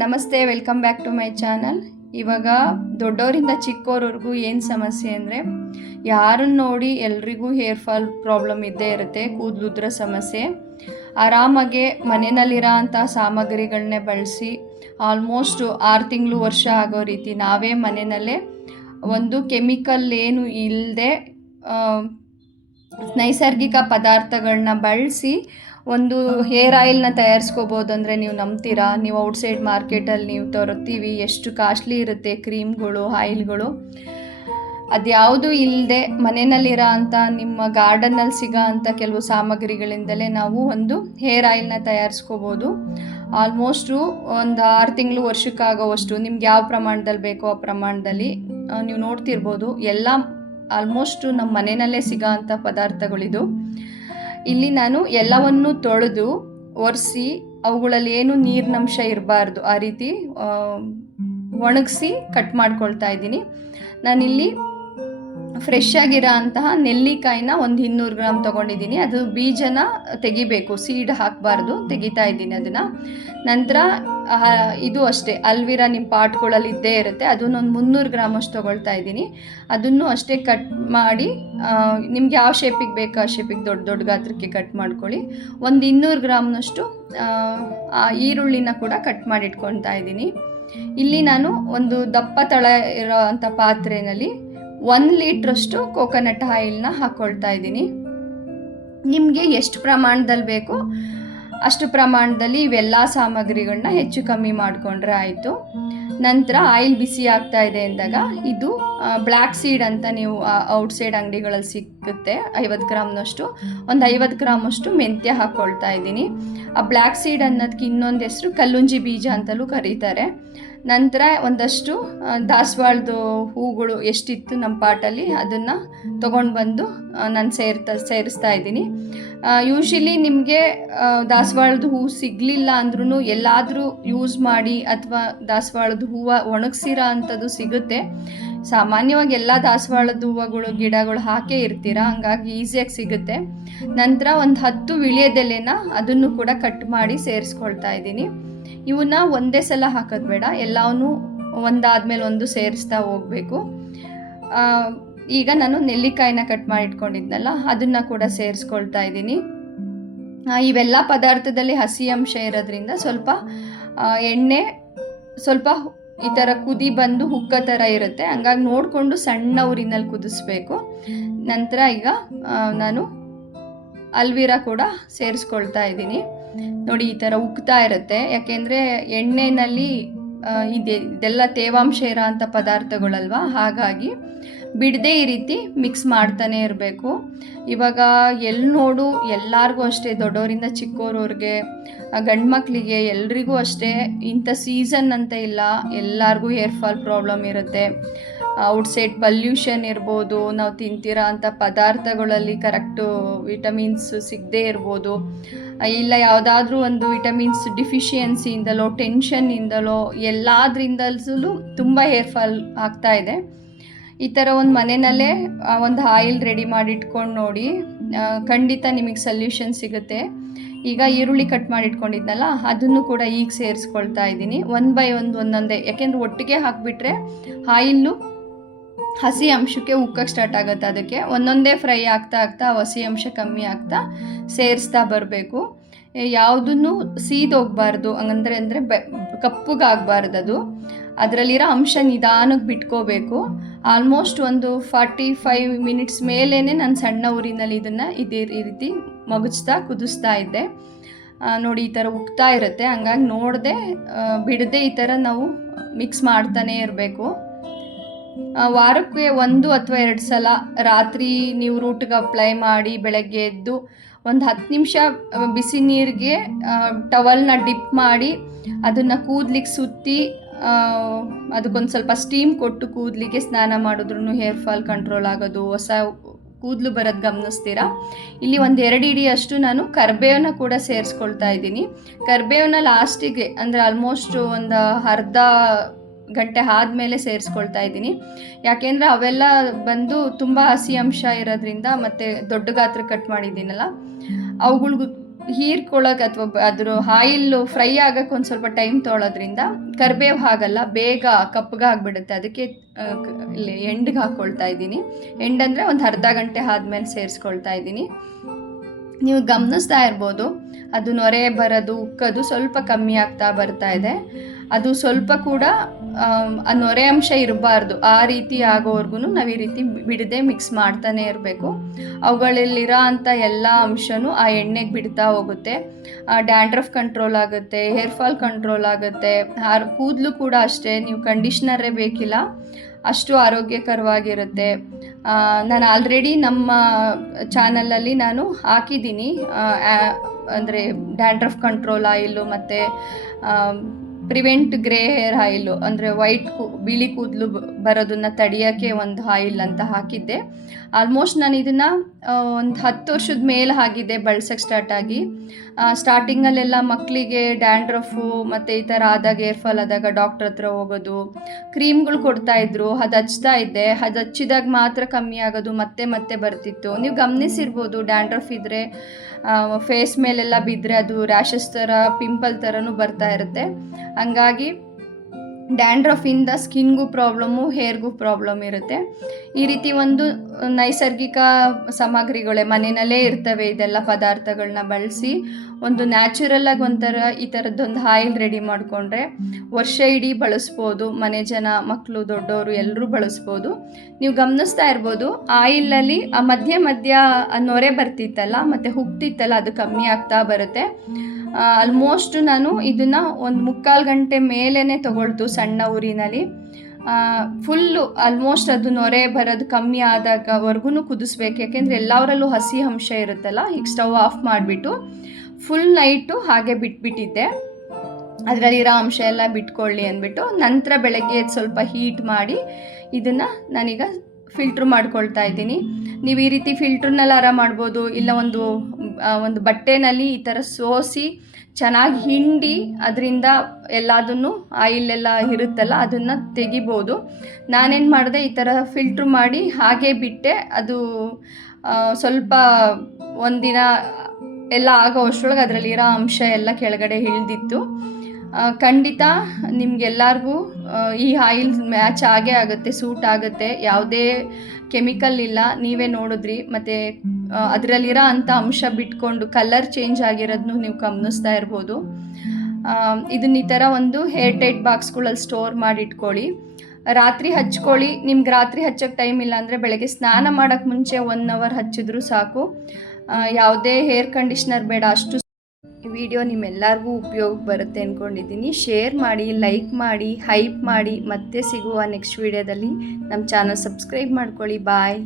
ನಮಸ್ತೆ, welcome back to my channel. ಇವಾಗ ದೊಡ್ಡವರಿಂದ ಚಿಕ್ಕವರವರೆಗೂ ಏನು ಸಮಸ್ಯೆ ಅಂದರೆ, ಯಾರನ್ನು ನೋಡಿ ಎಲ್ರಿಗೂ ಹೇರ್ ಫಾಲ್ ಪ್ರಾಬ್ಲಮ್ ಇದ್ದೇ ಇರುತ್ತೆ, ಕೂದಲುದ್ರ ಸಮಸ್ಯೆ. ಆರಾಮಾಗೆ ಮನೆಯಲ್ಲಿರೋ ಅಂಥ ಸಾಮಗ್ರಿಗಳನ್ನೇ ಬಳಸಿ ಆಲ್ಮೋಸ್ಟ್ 6 ತಿಂಗಳು ವರ್ಷ ಆಗೋ ರೀತಿ ನಾವೇ ಮನೆಯಲ್ಲೇ ಒಂದು ಕೆಮಿಕಲ್ ಏನು ಇಲ್ಲದೆ ನೈಸರ್ಗಿಕ ಪದಾರ್ಥಗಳನ್ನ ಬಳಸಿ ಒಂದು ಹೇರ್ ಆಯಿಲ್ನ ತಯಾರಿಸ್ಕೋಬೋದು. ಅಂದರೆ ನೀವು ನಂಬ್ತೀರಾ? ನೀವು ಔಟ್ಸೈಡ್ ಮಾರ್ಕೆಟಲ್ಲಿ ನೀವು ತರ್ತೀವಿ, ಎಷ್ಟು ಕಾಸ್ಟ್ಲಿ ಇರುತ್ತೆ ಕ್ರೀಮ್ಗಳು, ಆಯಿಲ್ಗಳು. ಅದ್ಯಾವುದು ಇಲ್ಲದೆ ಮನೆಯಲ್ಲಿರೋ ಅಂಥ ನಿಮ್ಮ ಗಾರ್ಡನ್ನಲ್ಲಿ ಸಿಗೋ ಅಂಥ ಕೆಲವು ಸಾಮಗ್ರಿಗಳಿಂದಲೇ ನಾವು ಒಂದು ಹೇರ್ ಆಯಿಲ್ನ ತಯಾರಿಸ್ಕೋಬೋದು. ಆಲ್ಮೋಸ್ಟು ಒಂದು 6 ತಿಂಗಳು ವರ್ಷಕ್ಕಾಗೋವಷ್ಟು ನಿಮ್ಗೆ ಯಾವ ಪ್ರಮಾಣದಲ್ಲಿ ಬೇಕೋ ಆ ಪ್ರಮಾಣದಲ್ಲಿ ನೀವು ನೋಡ್ತಿರ್ಬೋದು. ಎಲ್ಲ ಆಲ್ಮೋಸ್ಟು ನಮ್ಮ ಮನೆಯಲ್ಲೇ ಸಿಗೋ ಅಂಥ ಪದಾರ್ಥಗಳಿದು. ಇಲ್ಲಿ ನಾನು ಎಲ್ಲವನ್ನು ತೊಳೆದು ಒರೆಸಿ ಅವುಗಳಲ್ಲಿ ಏನು ನೀರಿನಂಶ ಇರಬಾರ್ದು ಆ ರೀತಿ ಒಣಗಿಸಿ ಕಟ್ ಮಾಡ್ಕೊಳ್ತಾ ಇದ್ದೀನಿ. ನಾನಿಲ್ಲಿ ಫ್ರೆಶ್ ಆಗಿರೋ ಅಂತಹ ನೆಲ್ಲಿಕಾಯಿನ ಒಂದು 200 ಗ್ರಾಮ್ ತೊಗೊಂಡಿದ್ದೀನಿ. ಅದು ಬೀಜನ ತೆಗಿಬೇಕು, ಸೀಡ್ ಹಾಕಬಾರ್ದು, ತೆಗಿತಾ ಇದ್ದೀನಿ ಅದನ್ನು. ನಂತರ ಇದು ಅಷ್ಟೇ ಅಲ್ವಿರಾ ನಿಮ್ಮ ಪಾಟ್ಗಳಲ್ಲಿ ಇದ್ದೇ ಇರುತ್ತೆ, ಅದನ್ನೊಂದು 300 ಗ್ರಾಮ್ ಅಷ್ಟು ತೊಗೊಳ್ತಾ ಇದ್ದೀನಿ. ಅದನ್ನು ಅಷ್ಟೇ ಕಟ್ ಮಾಡಿ ನಿಮ್ಗೆ ಯಾವ ಶೇಪಿಗೆ ಬೇಕು ಆ ಶೇಪಿಗೆ ದೊಡ್ಡ ದೊಡ್ಡ ಗಾತ್ರಕ್ಕೆ ಕಟ್ ಮಾಡ್ಕೊಳ್ಳಿ. ಒಂದು 200 ಗ್ರಾಮ್ನಷ್ಟು ಈರುಳ್ಳಿನ ಕೂಡ ಕಟ್ ಮಾಡಿ ಇಟ್ಕೊಳ್ತಾ ಇದ್ದೀನಿ. ಇಲ್ಲಿ ನಾನು ಒಂದು ದಪ್ಪ ತಳ ಇರೋ ಅಂಥ ಪಾತ್ರೆಯಲ್ಲಿ 1 ಲೀಟ್ರಷ್ಟು ಕೋಕೋನಟ್ ಆಯಿಲ್ನ ಹಾಕ್ಕೊಳ್ತಾ ಇದ್ದೀನಿ. ನಿಮಗೆ ಎಷ್ಟು ಪ್ರಮಾಣದಲ್ಲಿ ಬೇಕೋ ಅಷ್ಟು ಪ್ರಮಾಣದಲ್ಲಿ ಇವೆಲ್ಲ ಸಾಮಗ್ರಿಗಳನ್ನ ಹೆಚ್ಚು ಕಮ್ಮಿ ಮಾಡಿಕೊಂಡ್ರೆ ಆಯಿತು. ನಂತರ ಆಯಿಲ್ ಬಿಸಿ ಆಗ್ತಾ ಇದೆ ಅಂದಾಗ ಇದು ಬ್ಲ್ಯಾಕ್ ಸೀಡ್ ಅಂತ ನೀವು ಔಟ್ಸೈಡ್ ಅಂಗಡಿಗಳಲ್ಲಿ ಸಿಗುತ್ತೆ, 50 ಗ್ರಾಮ್ನಷ್ಟು. ಒಂದು 50 ಗ್ರಾಮಷ್ಟು ಮೆಂತ್ಯ ಹಾಕ್ಕೊಳ್ತಾ ಇದ್ದೀನಿ. ಆ ಬ್ಲ್ಯಾಕ್ ಸೀಡ್ ಅನ್ನೋದಕ್ಕೆ ಇನ್ನೊಂದು ಹೆಸರು ಕಲ್ಲುಂಜಿ ಬೀಜ ಅಂತಲೂ ಕರೀತಾರೆ. ನಂತರ ಒಂದಷ್ಟು ದಾಸವಾಳದ ಹೂಗಳು ಎಷ್ಟಿತ್ತು ನಮ್ಮ ಪಾಟಲ್ಲಿ ಅದನ್ನು ತೊಗೊಂಡು ಬಂದು ನಾನು ಸೇರಿಸ್ತಾ ಇದ್ದೀನಿ. ಯೂಶಲಿ ನಿಮಗೆ ದಾಸವಾಳದ ಹೂವು ಸಿಗಲಿಲ್ಲ ಅಂದ್ರೂ ಎಲ್ಲಾದರೂ ಯೂಸ್ ಮಾಡಿ ಅಥವಾ ದಾಸವಾಳದ ಹೂವು ಒಣಗಿಸಿರೋ ಅಂಥದ್ದು ಸಿಗುತ್ತೆ. ಸಾಮಾನ್ಯವಾಗಿ ಎಲ್ಲ ದಾಸವಾಳದ ಹೂವುಗಳು ಗಿಡಗಳು ಹಾಕೇ ಇರ್ತೀರ, ಹಂಗಾಗಿ ಈಸಿಯಾಗಿ ಸಿಗುತ್ತೆ. ನಂತರ ಒಂದು 10 ವೀಳ್ಯದೆಲೆನ ಅದನ್ನು ಕೂಡ ಕಟ್ ಮಾಡಿ ಸೇರಿಸ್ಕೊಳ್ತಾ ಇದ್ದೀನಿ. ಇವನ್ನ ಒಂದೇ ಸಲ ಹಾಕೋದು ಬೇಡ, ಎಲ್ಲವನ್ನೂ ಒಂದಾದ್ಮೇಲೆ ಒಂದು ಸೇರಿಸ್ತಾ ಹೋಗಬೇಕು. ಈಗ ನಾನು ನೆಲ್ಲಿಕಾಯಿನ ಕಟ್ ಮಾಡಿ ಇಟ್ಕೊಂಡಿದ್ನಲ್ಲ ಅದನ್ನು ಕೂಡ ಸೇರಿಸ್ಕೊಳ್ತಾ ಇದ್ದೀನಿ. ಇವೆಲ್ಲ ಪದಾರ್ಥದಲ್ಲಿ ಹಸಿ ಅಂಶ ಇರೋದ್ರಿಂದ ಸ್ವಲ್ಪ ಎಣ್ಣೆ ಸ್ವಲ್ಪ ಈ ಥರ ಕುದಿ ಬಂದು ಹುಕ್ಕ ಥರ ಇರುತ್ತೆ, ಹಂಗಾಗಿ ನೋಡಿಕೊಂಡು ಸಣ್ಣ ಉರಿನಲ್ಲಿ ಕುದಿಸ್ಬೇಕು. ನಂತರ ಈಗ ನಾನು ಅಲ್ವಿರಾ ಕೂಡ ಸೇರಿಸ್ಕೊಳ್ತಾ ಇದ್ದೀನಿ. ನೋಡಿ ಈ ಥರ ಉಕ್ತಾ ಇರುತ್ತೆ, ಯಾಕೆಂದರೆ ಎಣ್ಣೆಯಲ್ಲಿ ಇದೆಲ್ಲ ತೇವಾಂಶ ಇರೋ ಅಂಥ ಪದಾರ್ಥಗಳಲ್ವ, ಹಾಗಾಗಿ ಬಿಡದೆ ಈ ರೀತಿ ಮಿಕ್ಸ್ ಮಾಡ್ತಾನೆ ಇರಬೇಕು. ಇವಾಗ ಎಲ್ಲಿ ನೋಡು ಎಲ್ಲರಿಗೂ ಅಷ್ಟೇ, ದೊಡ್ಡವರಿಂದ ಚಿಕ್ಕವರವ್ರಿಗೆ, ಗಂಡು ಮಕ್ಕಳಿಗೆ ಎಲ್ರಿಗೂ ಅಷ್ಟೇ ಇಂಥ ಸೀಸನ್ ಅಂತ ಇಲ್ಲ, ಎಲ್ಲರಿಗೂ ಹೇರ್ ಫಾಲ್ ಪ್ರಾಬ್ಲಮ್ ಇರುತ್ತೆ. ಔಟ್ಸೈಡ್ ಪಲ್ಯೂಷನ್ ಇರ್ಬೋದು, ನಾವು ತಿಂತಿರೋ ಅಂಥ ಪದಾರ್ಥಗಳಲ್ಲಿ ಕರೆಕ್ಟು ವಿಟಮಿನ್ಸ್ ಸಿಗದೇ ಇರ್ಬೋದು, ಇಲ್ಲ ಯಾವುದಾದ್ರೂ ಒಂದು ವಿಟಮಿನ್ಸ್ ಡಿಫಿಷಿಯನ್ಸಿಯಿಂದಲೋ ಟೆನ್ಷನ್ನಿಂದಲೋ ಎಲ್ಲಾದ್ರಿಂದಲೂ ತುಂಬ ಹೇರ್ ಫಾಲ್ ಆಗ್ತಾ ಇದೆ. ಈ ಥರ ಒಂದು ಮನೆಯಲ್ಲೇ ಒಂದು ಆಯಿಲ್ ರೆಡಿ ಮಾಡಿ ಇಟ್ಕೊಂಡು ನೋಡಿ, ಖಂಡಿತ ನಿಮಗೆ ಸೊಲ್ಯೂಷನ್ ಸಿಗುತ್ತೆ. ಈಗ ಈರುಳ್ಳಿ ಕಟ್ ಮಾಡಿ ಇಟ್ಕೊಂಡಿದ್ನಲ್ಲ ಅದನ್ನು ಕೂಡ ಈಗ ಸೇರಿಸ್ಕೊಳ್ತಾ ಇದ್ದೀನಿ, 1 ಬೈ 1 ಒಂದೊಂದೇ. ಯಾಕೆಂದರೆ ಒಟ್ಟಿಗೆ ಹಾಕಿಬಿಟ್ರೆ ಆಯಿಲ್ಲು ಹಸಿ ಅಂಶಕ್ಕೆ ಉಕ್ಕಕ್ಕೆ ಸ್ಟಾರ್ಟ್ ಆಗುತ್ತೆ, ಅದಕ್ಕೆ ಒಂದೊಂದೇ ಫ್ರೈ ಆಗ್ತಾ ಆಗ್ತಾ ಹಸಿ ಅಂಶ ಕಮ್ಮಿ ಆಗ್ತಾ ಸೇರಿಸ್ತಾ ಬರಬೇಕು. ಯಾವುದನ್ನು ಸೀದೋಗಬಾರ್ದು, ಅಂದರೆ ಕಪ್ಪಗಾಗಬಾರ್ದು, ಅದರಲ್ಲಿರೋ ಅಂಶ ನಿಧಾನಕ್ಕೆ ಬಿಟ್ಕೋಬೇಕು. ಆಲ್ಮೋಸ್ಟ್ ಒಂದು 45 ಮಿನಿಟ್ಸ್ ಮೇಲೇ ನಾನು ಸಣ್ಣ ಊರಿನಲ್ಲಿ ಇದನ್ನು ಇದೇ ರೀತಿ ಮಗುಚ್ತಾ ಕುದಿಸ್ತಾ ಇದ್ದೆ. ನೋಡಿ ಈ ಥರ ಉಕ್ತಾ ಇರುತ್ತೆ, ಹಂಗಾಗಿ ನೋಡದೆ ಬಿಡದೆ ಈ ಥರ ನಾವು ಮಿಕ್ಸ್ ಮಾಡ್ತಾನೇ ಇರಬೇಕು. ವಾರಕ್ಕೆ 1 ಅಥವಾ 2 ಸಲ ರಾತ್ರಿ ನೀವು ರೂಟ್ಗೆ ಅಪ್ಲೈ ಮಾಡಿ ಬೆಳಗ್ಗೆ ಎದ್ದು ಒಂದು 10 ನಿಮಿಷ ಬಿಸಿ ನೀರಿಗೆ ಟವಲ್ನ ಡಿಪ್ ಮಾಡಿ ಅದನ್ನು ಕೂದಲಿಗೆ ಸುತ್ತಿ ಅದಕ್ಕೊಂದು ಸ್ವಲ್ಪ ಸ್ಟೀಮ್ ಕೊಟ್ಟು ಕೂದಲಿಗೆ ಸ್ನಾನ ಮಾಡಿದ್ರೂ ಹೇರ್ ಫಾಲ್ ಕಂಟ್ರೋಲ್ ಆಗೋದು, ಹೊಸ ಕೂದಲು ಬರೋದು ಗಮನಿಸ್ತೀರಾ. ಇಲ್ಲಿ ಒಂದು 2 ಇಡಿಯಷ್ಟು ನಾನು ಕರಿಬೇವನ್ನ ಕೂಡ ಸೇರಿಸ್ಕೊಳ್ತಾ ಇದ್ದೀನಿ. ಕರಿಬೇವನ್ನ ಲಾಸ್ಟಿಗೆ, ಅಂದರೆ ಆಲ್ಮೋಸ್ಟ್ ಒಂದು ಅರ್ಧ ಗಂಟೆ ಆದಮೇಲೆ ಸೇರಿಸ್ಕೊಳ್ತಾ ಇದ್ದೀನಿ. ಯಾಕೆಂದರೆ ಅವೆಲ್ಲ ಬಂದು ತುಂಬ ಹಸಿ ಅಂಶ ಇರೋದ್ರಿಂದ, ಮತ್ತು ದೊಡ್ಡ ಗಾತ್ರ ಕಟ್ ಮಾಡಿದ್ದೀನಲ್ಲ ಅವುಗಳಿಗೂ ಹೀರ್ಕೊಳ್ಳೋಕೆ ಅಥವಾ ಅದ್ರ ಆಯಿಲ್ ಫ್ರೈ ಆಗೋಕ್ಕೆ ಒಂದು ಸ್ವಲ್ಪ ಟೈಮ್ ತೊಗೊಳೋದ್ರಿಂದ ಕರಿಬೇವು ಆಗಲ್ಲ, ಬೇಗ ಕಪ್ಪಗಾಗ್ಬಿಡುತ್ತೆ. ಅದಕ್ಕೆ ಇಲ್ಲಿ ಎಂಡ್ಗೆ ಹಾಕ್ಕೊಳ್ತಾ ಇದ್ದೀನಿ. ಎಂಡಂದರೆ ಒಂದು ಅರ್ಧ ಗಂಟೆ ಆದಮೇಲೆ ಸೇರಿಸ್ಕೊಳ್ತಾ ಇದ್ದೀನಿ. ನೀವು ಗಮನಿಸ್ತಾ ಇರ್ಬೋದು, ಅದು ನೊರೆ ಬರೋದು, ಉಕ್ಕೋದು ಸ್ವಲ್ಪ ಕಮ್ಮಿ ಆಗ್ತಾ ಬರ್ತಾ ಇದೆ. ಅದು ಸ್ವಲ್ಪ ಕೂಡ ಆ ನೊರೆ ಅಂಶ ಇರಬಾರ್ದು. ಆ ರೀತಿ ಆಗೋವರೆಗೂ ನಾವು ಈ ರೀತಿ ಬಿಡದೆ ಮಿಕ್ಸ್ ಮಾಡ್ತಾನೆ ಇರಬೇಕು. ಅವುಗಳಲ್ಲಿರೋ ಅಂಥ ಎಲ್ಲ ಅಂಶನೂ ಆ ಎಣ್ಣೆಗೆ ಬಿಡ್ತಾ ಹೋಗುತ್ತೆ. ಡ್ಯಾಂಡ್ರಫ್ ಕಂಟ್ರೋಲ್ ಆಗುತ್ತೆ, ಹೇರ್ ಫಾಲ್ ಕಂಟ್ರೋಲ್ ಆಗುತ್ತೆ. ಕೂದಲು ಕೂಡ ಅಷ್ಟೇ, ನೀವು ಕಂಡೀಷ್ನರೇ ಬೇಕಿಲ್ಲ, ಅಷ್ಟು ಆರೋಗ್ಯಕರವಾಗಿರುತ್ತೆ. ನಾನು ಆಲ್ರೆಡಿ ನಮ್ಮ ಚಾನಲಲ್ಲಿ ನಾನು ಹಾಕಿದ್ದೀನಿ, ಅಂದರೆ ಡ್ಯಾಂಡ್ರಫ್ ಕಂಟ್ರೋಲ್ ಆಯಿಲು ಮತ್ತು ಪ್ರಿವೆಂಟ್ ಗ್ರೇ ಹೇರ್ ಆಯಿಲು, ಅಂದರೆ ಬಿಳಿ ಕೂದಲು ಬರೋದನ್ನು ತಡೆಯೋಕ್ಕೆ ಒಂದು ಆಯಿಲ್ ಅಂತ ಹಾಕಿದ್ದೆ. ಆಲ್ಮೋಸ್ಟ್ ನಾನು ಇದನ್ನು ಒಂದು 10 ವರ್ಷದ ಮೇಲೆ ಆಗಿದೆ ಬಳಸೋಕ್ಕೆ ಸ್ಟಾರ್ಟ್ ಆಗಿ. ಸ್ಟಾರ್ಟಿಂಗಲ್ಲೆಲ್ಲ ಮಕ್ಕಳಿಗೆ ಡ್ಯಾಂಡ್ರಫು ಮತ್ತು ಈ ಥರ ಆದಾಗ, ಹೇರ್ ಫಾಲ್ ಆದಾಗ ಡಾಕ್ಟ್ರ್ ಹತ್ರ ಹೋಗೋದು, ಕ್ರೀಮ್ಗಳು ಕೊಡ್ತಾಯಿದ್ರು, ಅದು ಹಚ್ತಾ ಇದ್ದೆ. ಅದು ಹಚ್ಚಿದಾಗ ಮಾತ್ರ ಕಮ್ಮಿ ಆಗೋದು, ಮತ್ತೆ ಮತ್ತೆ ಬರ್ತಿತ್ತು. ನೀವು ಗಮನಿಸಿರ್ಬೋದು, ಡ್ಯಾಂಡ್ರಫ್ ಇದ್ದರೆ ಫೇಸ್ ಮೇಲೆಲ್ಲ ಬಿದ್ದರೆ ಅದು ರ್ಯಾಷಸ್ ಥರ, ಪಿಂಪಲ್ ಥರನೂ ಬರ್ತಾ ಇರುತ್ತೆ. ಹಂಗಾಗಿ ಡ್ಯಾಂಡ್ರಫಿಂದ ಸ್ಕಿನ್ಗೂ ಪ್ರಾಬ್ಲಮ್ಮು, ಹೇರ್ಗೂ ಪ್ರಾಬ್ಲಮ್ ಇರುತ್ತೆ. ಈ ರೀತಿ ಒಂದು ನೈಸರ್ಗಿಕ ಸಾಮಗ್ರಿಗಳೇ ಮನೆಯಲ್ಲೇ ಇರ್ತವೆ, ಇದೆಲ್ಲ ಪದಾರ್ಥಗಳನ್ನ ಬಳಸಿ ಒಂದು ನ್ಯಾಚುರಲಾಗಿ ಒಂಥರ ಈ ಥರದ್ದೊಂದು ಆಯಿಲ್ ರೆಡಿ ಮಾಡಿಕೊಂಡ್ರೆ ವರ್ಷ ಇಡೀ ಬಳಸ್ಬೋದು. ಮನೆ ಜನ, ಮಕ್ಕಳು, ದೊಡ್ಡವರು ಎಲ್ಲರೂ ಬಳಸ್ಬೋದು. ನೀವು ಗಮನಿಸ್ತಾ ಇರ್ಬೋದು, ಆಯಿಲಲ್ಲಿ ಆ ಮಧ್ಯ ಆ ನೊರೆ ಬರ್ತಿತ್ತಲ್ಲ ಮತ್ತು ಹುಕ್ತಿತ್ತಲ್ಲ, ಅದು ಕಮ್ಮಿ ಆಗ್ತಾ ಬರುತ್ತೆ. ಆಲ್ಮೋಸ್ಟ್ ನಾನು ಇದನ್ನು ಒಂದು 3/4 ಗಂಟೆ ಮೇಲೇ ತೊಗೊಳ್ತು ಸಣ್ಣ ಊರಿನಲ್ಲಿ. ಫುಲ್ಲು ಆಲ್ಮೋಸ್ಟ್ ಅದು ನೊರೆ ಬರೋದು ಕಮ್ಮಿ ಆದಾಗವರೆಗೂ ಕುದಿಸ್ಬೇಕು. ಯಾಕೆಂದರೆ ಎಲ್ಲವರಲ್ಲೂ ಹಸಿ ಅಂಶ ಇರುತ್ತಲ್ಲ. ಈಗ ಸ್ಟವ್ ಆಫ್ ಮಾಡಿಬಿಟ್ಟು ಫುಲ್ ನೈಟು ಹಾಗೆ ಬಿಟ್ಬಿಟ್ಟಿದ್ದೆ, ಅದರಲ್ಲಿರೋ ಅಂಶ ಎಲ್ಲ ಬಿಟ್ಕೊಳ್ಳಿ ಅಂದ್ಬಿಟ್ಟು. ನಂತರ ಬೆಳಗ್ಗೆ ಸ್ವಲ್ಪ ಹೀಟ್ ಮಾಡಿ ಇದನ್ನು ನಾನೀಗ ಫಿಲ್ಟ್ರ್ ಮಾಡ್ಕೊಳ್ತಾ ಇದ್ದೀನಿ. ನೀವು ಈ ರೀತಿ ಫಿಲ್ಟ್ರನ್ನೆಲ್ಲಾರ ಮಾಡ್ಬೋದು, ಇಲ್ಲ ಒಂದು ಬಟ್ಟೆನಲ್ಲಿ ಈ ಥರ ಸೋಸಿ ಚೆನ್ನಾಗಿ ಹಿಂಡಿ ಅದರಿಂದ ಎಲ್ಲದನ್ನು ಆಯಿಲೆಲ್ಲ ಇರುತ್ತಲ್ಲ ಅದನ್ನು ತೆಗಿಬೋದು. ನಾನೇನು ಮಾಡಿದೆ, ಈ ಥರ ಫಿಲ್ಟ್ರ್ ಮಾಡಿ ಹಾಗೆ ಬಿಟ್ಟೆ. ಅದು ಸ್ವಲ್ಪ ಒಂದಿನ ಎಲ್ಲ ಆಗೋ ಅಷ್ಟರೊಳಗೆ ಅದರಲ್ಲಿರೋ ಅಂಶ ಎಲ್ಲ ಕೆಳಗಡೆ ಇಳಿದಿತ್ತು. ಖಂಡಿತ ನಿಮಗೆಲ್ಲರಿಗೂ ಈ ಆಯಿಲ್ ಮ್ಯಾಚ್ ಆಗೇ ಆಗುತ್ತೆ, ಸೂಟ್ ಆಗುತ್ತೆ. ಯಾವುದೇ ಕೆಮಿಕಲ್ ಇಲ್ಲ, ನೀವೇ ನೋಡಿದ್ರಿ. ಮತ್ತು ಅದರಲ್ಲಿರೋ ಅಂಥ ಅಂಶ ಬಿಟ್ಕೊಂಡು ಕಲರ್ ಚೇಂಜ್ ಆಗಿರೋದನ್ನು ನೀವು ಗಮನಿಸ್ತಾ ಇರ್ಬೋದು. ಇದನ್ನ ಈ ಥರ ಒಂದು ಹೇರ್ ಟೈಟ್ ಬಾಕ್ಸ್ಗಳಲ್ಲಿ ಸ್ಟೋರ್ ಮಾಡಿ ಇಟ್ಕೊಳ್ಳಿ. ರಾತ್ರಿ ಹಚ್ಕೊಳ್ಳಿ. ನಿಮ್ಗೆ ರಾತ್ರಿ ಹಚ್ಚೋಕ್ಕೆ ಟೈಮ್ ಇಲ್ಲ ಅಂದರೆ ಬೆಳಗ್ಗೆ ಸ್ನಾನ ಮಾಡೋಕ್ಕೆ ಮುಂಚೆ 1 ಅವರ್ ಹಚ್ಚಿದ್ರೂ ಸಾಕು. ಯಾವುದೇ ಹೇರ್ ಕಂಡೀಷ್ನರ್ ಬೇಡ. ಅಷ್ಟು ವಿಡಿಯೋ ನಿಮ್ಮೆಲ್ಲರಿಗೂ ಉಪಯೋಗಕ್ಕೆ ಬರುತ್ತೆ ಅಂದ್ಕೊಂಡಿದ್ದೀನಿ. ಶೇರ್ ಮಾಡಿ, ಲೈಕ್ ಮಾಡಿ, ಹೈಪ್ ಮಾಡಿ. ಮತ್ತೆ ಸಿಗುವ ನೆಕ್ಸ್ಟ್ ವಿಡಿಯೋದಲ್ಲಿ. ನಮ್ಮ ಚಾನಲ್ ಸಬ್ಸ್ಕ್ರೈಬ್ ಮಾಡ್ಕೊಳ್ಳಿ. ಬಾಯ್.